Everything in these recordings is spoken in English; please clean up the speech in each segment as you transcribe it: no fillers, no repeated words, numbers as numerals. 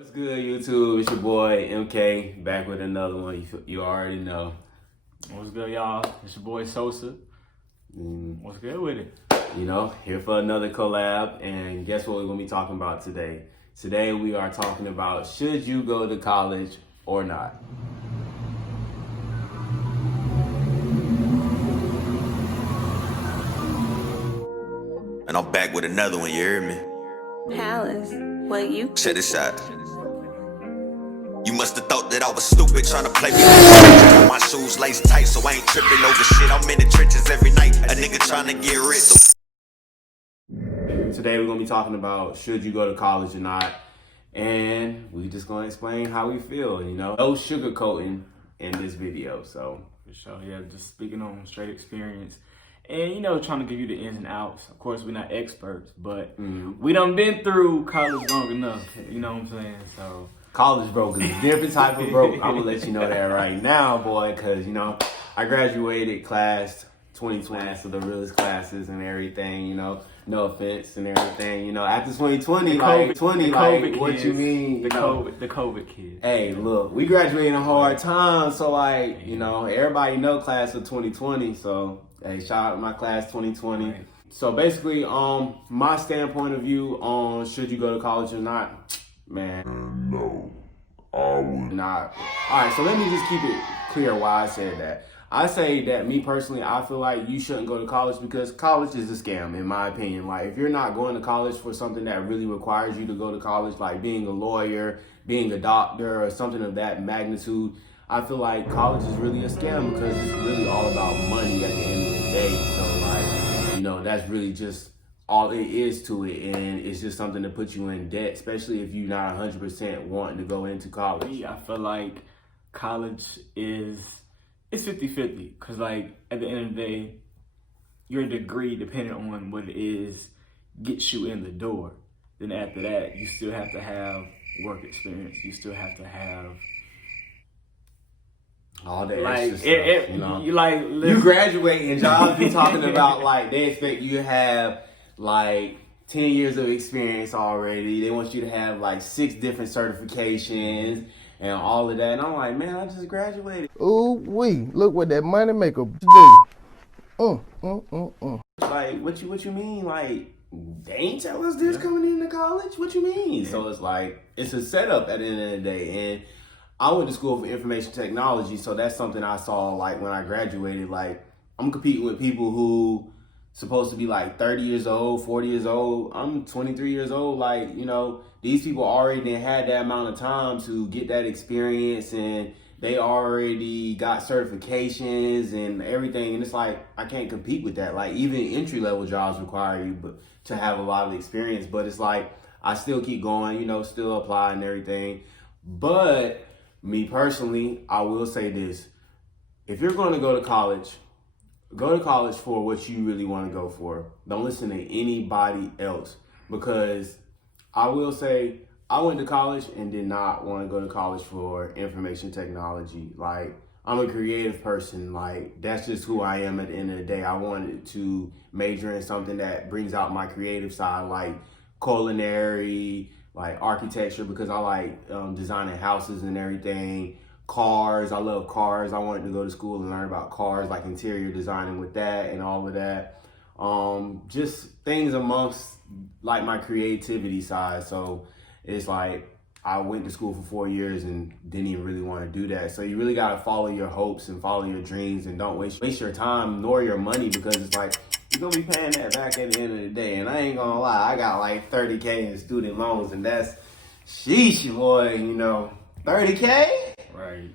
What's good, YouTube? It's your boy MK back with another one. You already know. What's good, y'all? It's your boy Sosa. What's good with it? You know, here for another collab. And guess what we're gonna be talking about today? Today we are talking about should you go to college or not? And I'm back with another one, you hear me? Palace, what you Check this out. You must have thought that I was stupid trying to play me. My shoes laced tight, so I ain't tripping over shit. I'm in the trenches every night. A nigga trying to get rich. Today we're gonna be talking about should you go to college or not, and we just gonna explain how we feel. You know, no sugarcoating in this video. So For sure, yeah, just speaking on straight experience. And, you know, trying to give you the ins and outs. Of course, we're not experts, but we done been through college long enough. You know what I'm saying? So college broke is a different type of broke. I'm gonna let you know that right now, boy, because you know I graduated class 2020, so the realest classes and everything. You know, no offense and everything. You know, after 2020, like 20, like what you mean? The COVID kids. Hey, look, we graduated in a hard time, so like you know, everybody know class of 2020. So hey, shout out to my class 2020. Right. So basically, my standpoint of view on should you go to college or not, man. No, I would Not. All right, so let me just keep it clear why I said that. I say that me personally, I feel like you shouldn't go to college because college is a scam, in my opinion. Like, if you're not going to college for something that really requires you to go to college, like being a lawyer, being a doctor, or something of that magnitude, I feel like college is really a scam because it's really all about money at the end of the day. So, like, you know, that's really just all it is to it, and it's just something to put you in debt, especially if you're not 100% wanting to go into college. I feel like college it's 50-50. Because, like, at the end of the day, your degree, depending on what it is, gets you in the door. Then after that, you still have to have work experience. You still have to have All the like extra stuff, you know. you graduate and jobs be talking about like they expect you to have like 10 years of experience already. They want you to have like 6 different certifications and all of that. And I'm like, man, I just graduated. Ooh wee! Look what that money maker do. Like, what you mean? Like, they ain't tell us this coming into college? What you mean? So it's like, it's a setup at the end of the day. And I went to school for information technology, so that's something I saw like when I graduated. Like, I'm competing with people who supposed to be like 30 years old, 40 years old. I'm 23 years old. Like, you know, these people already had that amount of time to get that experience, and they already got certifications and everything. And it's like, I can't compete with that. Like, even entry-level jobs require you to have a lot of experience. But it's like, I still keep going, you know, still apply and everything. But me personally, I will say this. If you're going to go to college for what you really want to go for. Don't listen to anybody else, because I will say I went to college and did not want to go to college for information technology. Like, I'm a creative person. Like, that's just who I am at the end of the day. I wanted to major in something that brings out my creative side, like culinary, like architecture, because I like designing houses and everything. Cars, I love cars. I wanted to go to school and learn about cars, like interior designing with that and all of that. Just things amongst like my creativity side. So it's like I went to school for 4 years and didn't even really want to do that. So you really got to follow your hopes and follow your dreams, and don't waste your time nor your money, because it's like you're going to be paying that back at the end of the day. And I ain't going to lie, I got like $30K in student loans, and that's sheesh, boy, you know, 30K? Right.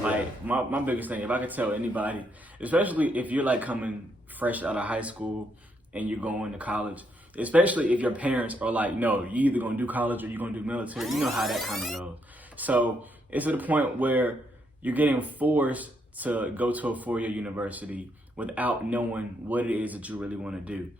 Like, my biggest thing, if I could tell anybody, especially if you're like coming fresh out of high school and you're going to college, especially if your parents are like, no, you either gonna do college or you're gonna do military, you know how that kind of goes. So it's to the point where you're getting forced to go to a 4-year university without knowing what it is that you really want to do.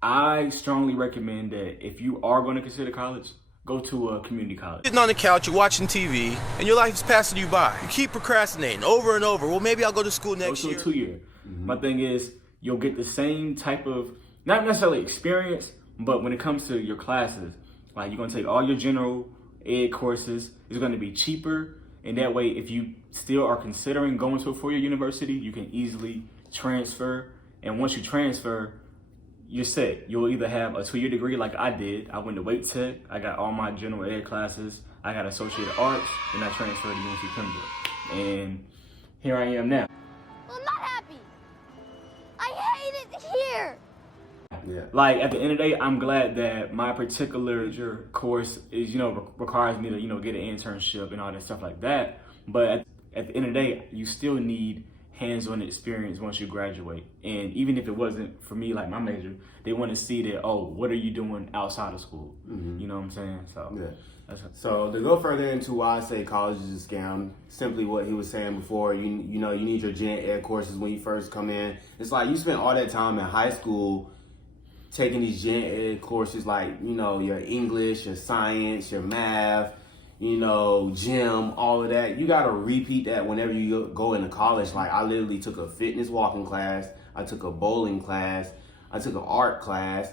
I strongly recommend that if you are going to consider college, go to a community college. Sitting on the couch, you're watching TV, and your life is passing you by. You keep procrastinating over and over. Well, maybe I'll go to school next year. Go to a 2-year. My thing is, you'll get the same type of, not necessarily experience, but when it comes to your classes, like, you're going to take all your general ed courses is going to be cheaper. And that way, if you still are considering going to a 4-year university, you can easily transfer. And once you transfer, you're set. You'll either have a 2-year degree like I did. I went to Wake Tech. I got all my general ed classes. I got associated arts, and I transferred to UNC Pembroke. And here I am now. I'm not happy. I hate it here. Yeah. Like, at the end of the day, I'm glad that my particular course is, requires me to, get an internship and all that stuff like that. But at the end of the day, you still need hands-on experience once you graduate. And even if it wasn't for me, like my major, they want to see that, oh, what are you doing outside of school? You know what I'm saying? So, yeah. So to go further into why I say college is a scam, simply what he was saying before, you need your gen ed courses when you first come in. It's like you spent all that time in high school taking these gen ed courses like, your English, your science, your math, gym, all of that. You got to repeat that whenever you go into college. Like, I literally took a fitness walking class. I took a bowling class. I took an art class.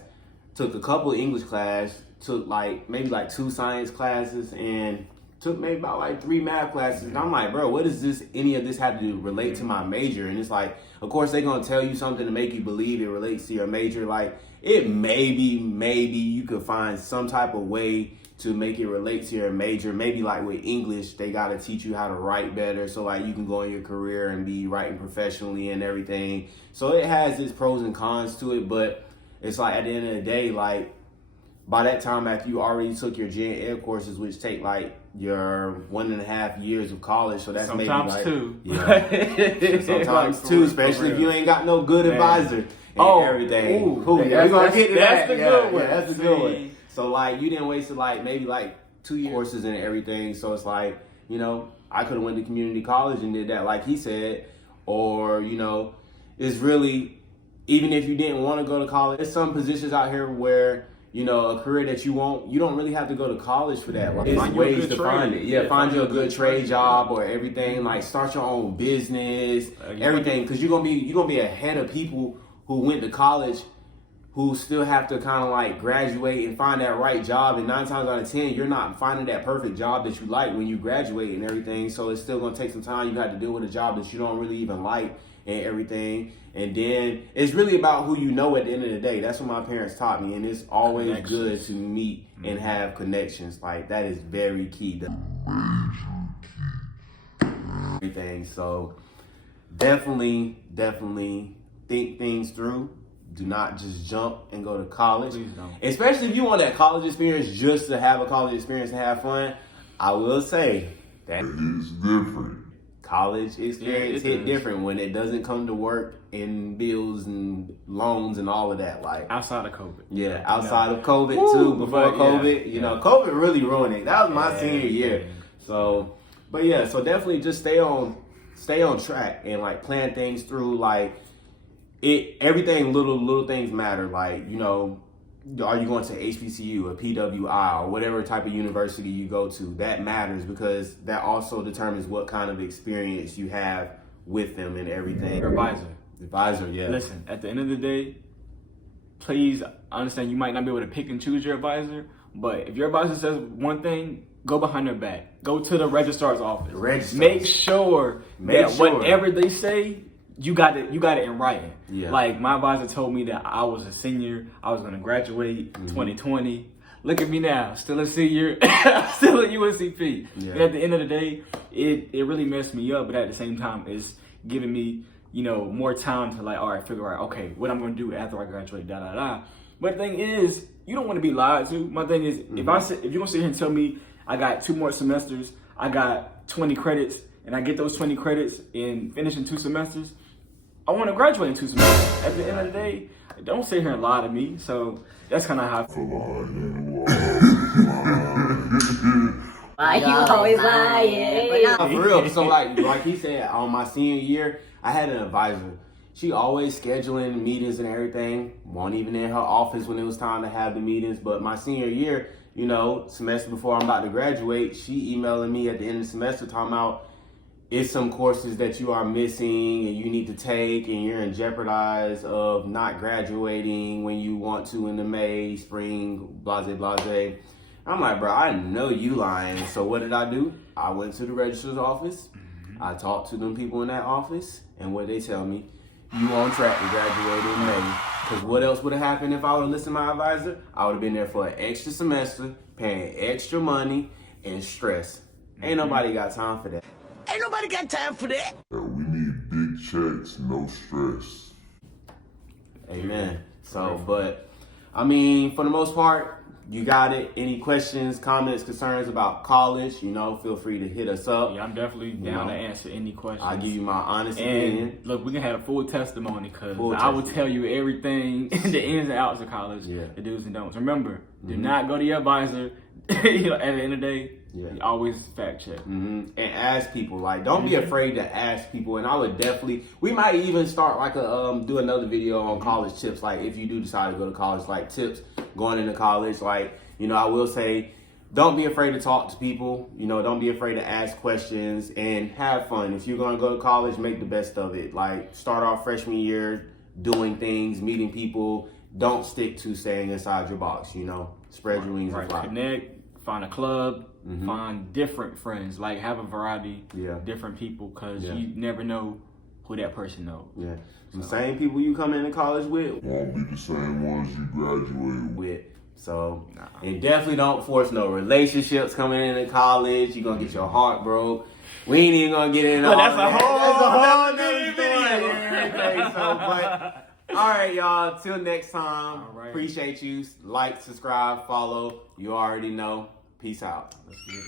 Took a couple of English class. Took maybe 2 science classes and took maybe about 3 math classes. And I'm like, bro, what does any of this have to relate to my major? And it's like, of course, they're going to tell you something to make you believe it relates to your major. Like, it maybe you could find some type of way to make it relate to your major. Maybe like with English, they got to teach you how to write better so you can go in your career and be writing professionally and everything. So it has its pros and cons to it, but it's like at the end of the day, by that time, after you already took your gen ed courses, which take your 1.5 years of college, so that's sometimes maybe 2. Yeah. Sometimes 2, especially if you ain't got no good advisor and everything. Ooh, we're gonna get to that. That's the good one. Yeah, that's the good one. So you didn't waste maybe 2 years courses and everything. So it's I could have went to community college and did that like he said, or it's really, even if you didn't want to go to college, there's some positions out here where a career that you want, you don't really have to go to college for that. There's ways to find it. Yeah, find you a good trade job or everything. Start your own business, everything, because you're gonna be ahead of people who went to college, who still have to kind of graduate and find that right job. And 9 times out of 10, you're not finding that perfect job that you like when you graduate and everything. So it's still gonna take some time. You have to deal with a job that you don't really even like and everything. And then it's really about who you know at the end of the day. That's what my parents taught me. And it's always good to meet and have connections. That is very key. Everything. So definitely think things through. Do not just jump and go to college. Please don't. Especially if you want that college experience just to have a college experience and have fun. I will say that It's different. college experience hit different when it doesn't come to work and bills and loans and all of that. Outside of COVID. Yeah, outside of COVID too. Before COVID, COVID really ruined it. That was my senior year. So, but yeah, so definitely just stay on track and plan things through. Everything, little things matter. Are you going to HBCU, a PWI, or whatever type of university you go to? That matters because that also determines what kind of experience you have with them and everything. Your Advisor, yeah. Listen, at the end of the day, please understand you might not be able to pick and choose your advisor, but if your advisor says one thing, go behind their back. Go to the registrar's office. Make sure whatever they say, you got it in writing. Yeah. My advisor told me that I was a senior, I was gonna graduate 2020. Look at me now, still a senior, still at UNCP. Yeah. And at the end of the day, it really messed me up, but at the same time, it's giving me, more time to all right, figure out, okay, what I'm gonna do after I graduate, But the thing is, you don't want to be lied to. My thing is, if you're gonna sit here and tell me I got 2 more semesters, I got 20 credits, and I get those 20 credits and finish in 2 semesters, I want to graduate in 2 semesters. At the end of the day, don't sit here and lie to me. So that's kind of how I feel. Why you always lying? For real. So like he said, on my senior year, I had an advisor. She always scheduling meetings and everything. Wasn't even in her office when it was time to have the meetings. But my senior year, semester before I'm about to graduate, she emailing me at the end of the semester talking about, it's some courses that you are missing and you need to take, and you're in jeopardize of not graduating when you want to in the May, spring, blase. I'm like, bro, I know you lying. So what did I do? I went to the registrar's office. I talked to them people in that office, and what they tell me, you on track to graduate in May. Because what else would have happened if I would have listened to my advisor? I would have been there for an extra semester, paying extra money and stress. Ain't nobody got time for that. Ain't nobody got time for that. We need big checks, no stress. Amen. So, but, I mean, for the most part, you got it. Any questions, comments, concerns about college, you know, feel free to hit us up. Yeah, I'm definitely down to answer any questions. I'll give you my honest and opinion. look, we can have a full testimony because I will tell you everything, the ins and outs of college, the do's and don'ts. Remember, do not go to your advisor. You know, at the end of the day, you always fact check. And ask people. Like, don't be afraid to ask people. And I would definitely, we might even start like do another video on college tips. Like, if you do decide to go to college, like tips going into college. Like, you know, I will say, don't be afraid to talk to people. You know, don't be afraid to ask questions and have fun. If you're going to go to college, make the best of it. Like, start off freshman year doing things, meeting people. Don't stick to staying inside your box, you know. Spread your wings and fly. Connect, find a club, find different friends. Like, have a variety, different people, because you never know who that person knows. Yeah. The same people you come into college with won't be the same ones you graduate with. So, and definitely don't force no relationships coming into college. You're going to get your heart broke. We ain't even going to get into all that's that. a whole That's a whole nother story. So, but, all right, y'all. Till next time. Appreciate you. Like, subscribe, follow. You already know. Peace out. Let's get it.